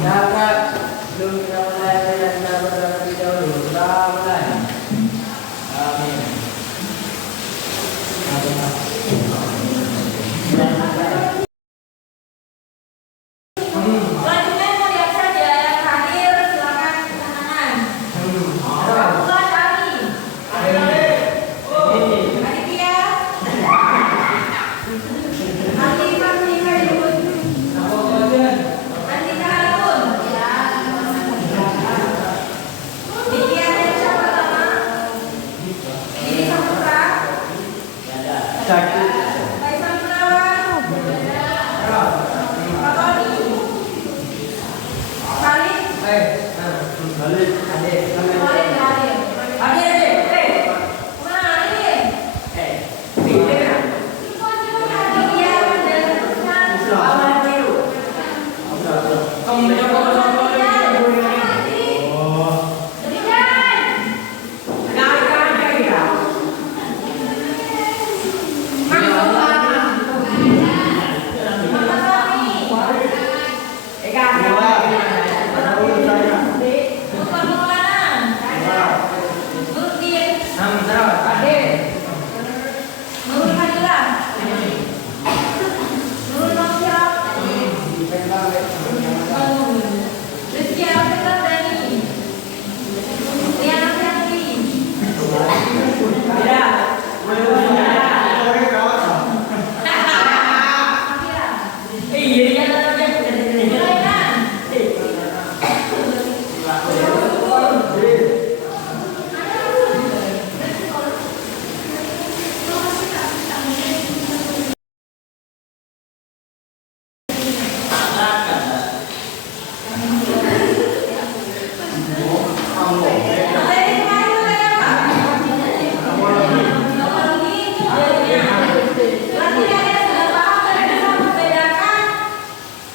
Ya Kak, sebelum kita mulai kita berdoa terlebih dahulu. Kita mulai. Amin. Selanjutnya mau lihat saja yang hadir silakan angkat tangan. Abdullah Syari. Aditya. Andi Fahmi Khairul. Andika Harun. Niki Adensyah Pratama. Didi Saputra. Faisal Gunawan. Pak Tony. Khalid. Khalid nggak hadir. Mana hadir? Iya, dan teruskan. Nurul Fadilah. Nurul Nofirah. Rizky Alfitra Dani. Riana Fiatri.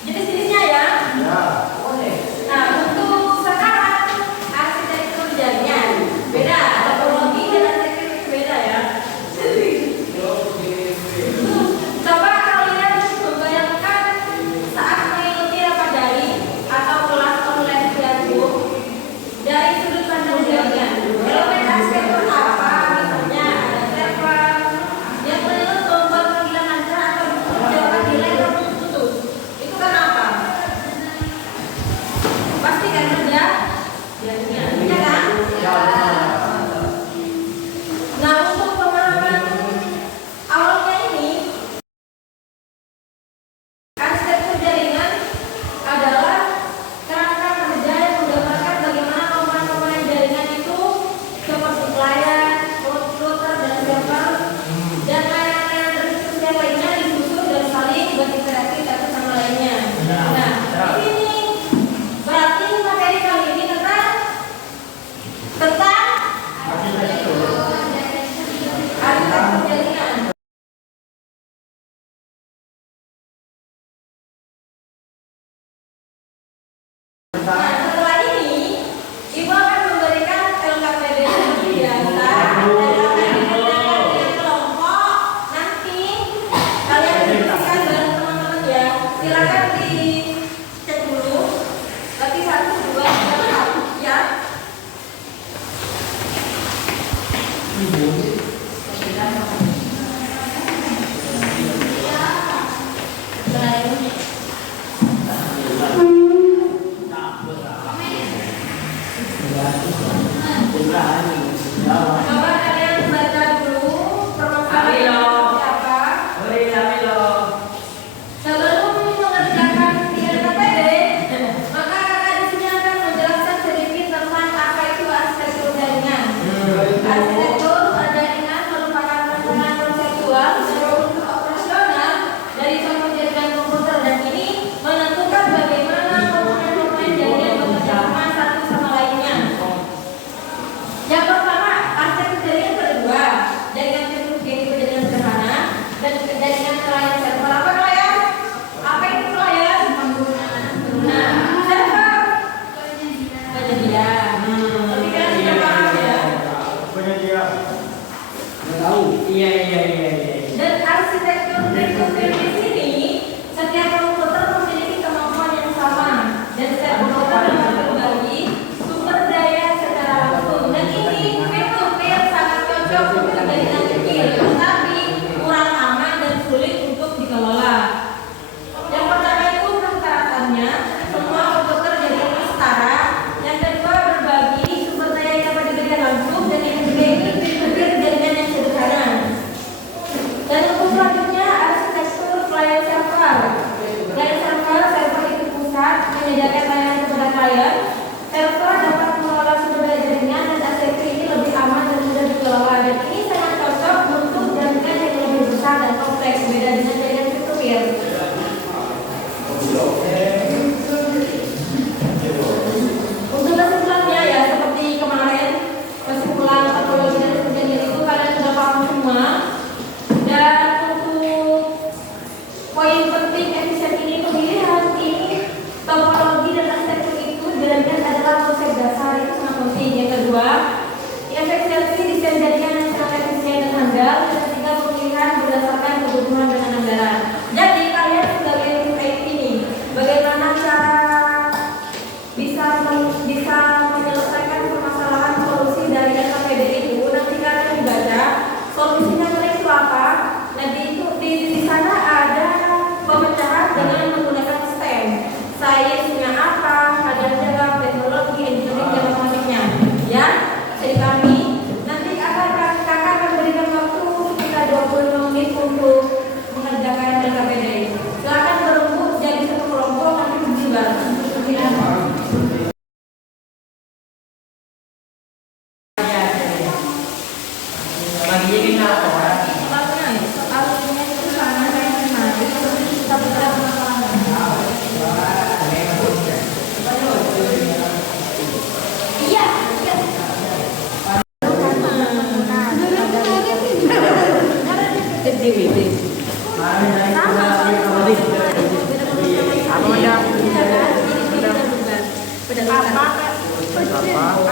Jenis-jenisnya ya. Nah, untuk sekarang arsitektur jaringan beda, topologi dan arsitektur itu beda ya. Coba kalian membayangkan saat mengikuti rapat daring atau kelas online via dari sudut pandang jaringan. Elemen arsitektur apa? Misalnya ada server yang menyebut tombol panggilan lancar atau dapat delay atau putus. Itu kan apa? Pasti kan kerja jaringan, ya kan? Nah, untuk pemahaman awalnya ini, arsitektur jaringan adalah kerangka kerja yang menggambarkan bagaimana komponen-komponen jaringan itu seperti pelayan, router, dan server, dan layanan-layanan terkhusus yang lainnya disusun dan saling berinteraksi satu sama lainnya. Nah, di sini berarti materi kali ini tentang arsitektur jaringan. Nah, setelah ini Ibu akan memberikan LKPD biasa dan akan digunakan dengan kelompok. Nanti kalian diskusikan bareng teman-teman ya. Silakan dicek dulu. Tapi 1, 2, 3 ya. Coba kalian baca dulu permasalahan siapa. Sebelum mengerjakan di LKPD, maka kakak di sini akan menjelaskan sedikit tentang apa itu arsitektur jaringan. Arsitektur jaringan merupakan rancangan konseptual untuk operasional dari suatu jaringan komputer, dan ini menentukan bagaimana komponen-komponen jaringan bekerja sama satu sama lainnya. Yang pertama, arsitektur jaringan kedua, jaringan tertutup yaitu jaringan sederhana dan jaringan klien server. Apa klien? Apa itu klien? Nah, server penyedia. Tapi kan sudah paham ya. Dan arsitektur tertutup di sini, setiap komputer memiliki kemampuan yang sama dan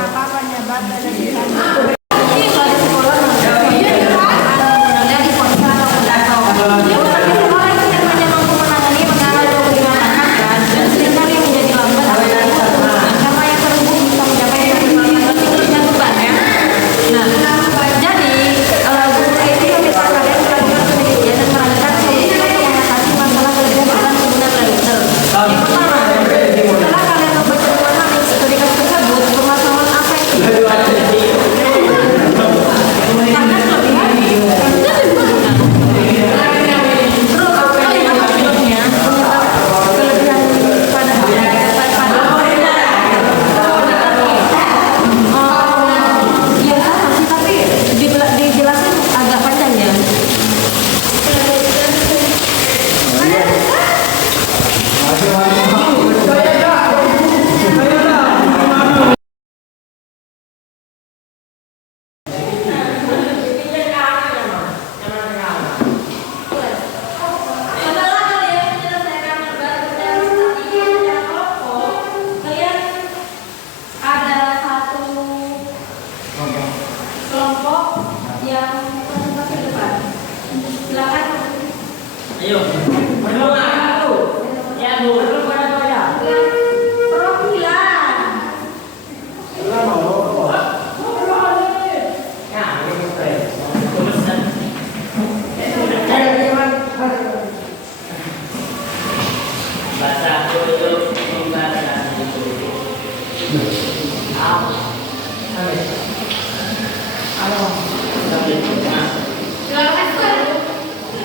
Apa penyebab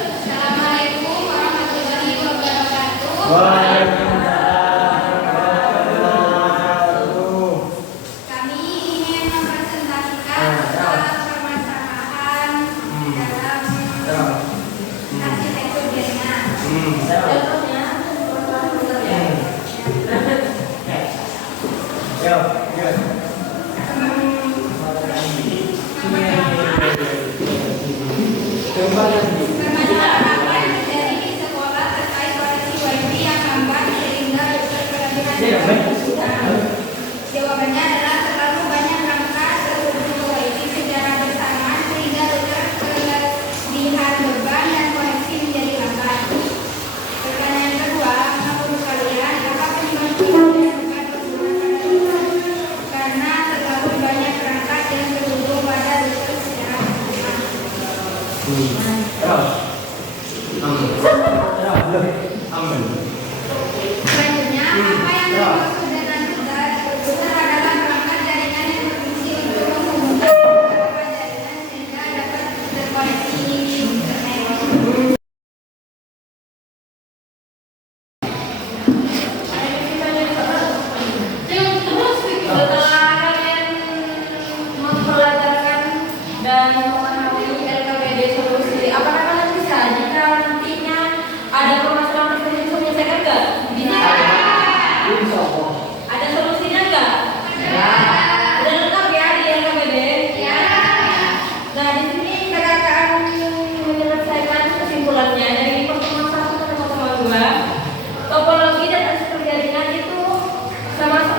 Assalamualaikum warahmatullahi wabarakatuh. Kami ingin mempresentasikan soal permasalahan dalam arsitektur jaringan. Contohnya, permasalahan yang terjadi di sekolah terkait koneksi WiFi yang lambat sehingga ketergantungan. Jawabannya adalah terlalu banyak perangkat terhubung WiFi secara bersamaan sehingga kelebihan beban dan koneksi menjadi lambat. Pertanyaan kedua, menurut kalian apa penyebab ketergantungan penggunaan karena terlalu banyak perangkat yang terhubung pada router secara bersamaan. Selanjutnya, apa yang dimaksud dengan router? Router adalah perangkat jaringan yang berfungsi untuk menghubungkan beberapa jaringan sehingga dapat terkoneksi internet. Setelah kalian mempelajarkan dan memahami LKPD solusi, apakah kalian bisa jika nantinya ada permasalahan bisa menyelesaikan nggak? Bisa. Ada solusinya nggak? Ada lengkap ya di LKPD? Ya. Nah di sini kakak akan menyelesaikan kesimpulannya dari pertemuan 1 ke pertemuan 2. Topologi dan arsitektur jaringan itu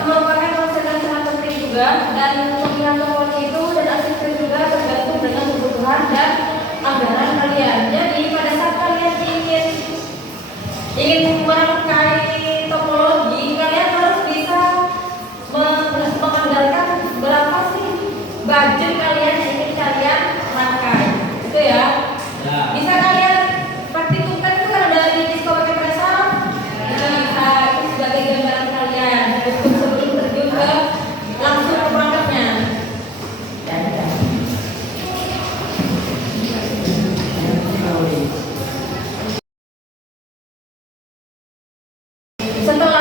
merupakan konsep yang sangat penting juga, dan pemilihan topologi itu dan arsitektur juga tergantung dengan kebutuhan dan anggaran kalian. Jadi pada saat kalian ingin merangkai topologi, kalian harus bisa mengandalkan berapa sih budget kalian yang ingin kalian rangkai, itu ya. Bisa kalian praktikumkan itu kan ada di disco pakai pressure, bisa itu sebagai gambaran kalian untuk sebelum terjun ke langsung ke perangkatnya. Setelah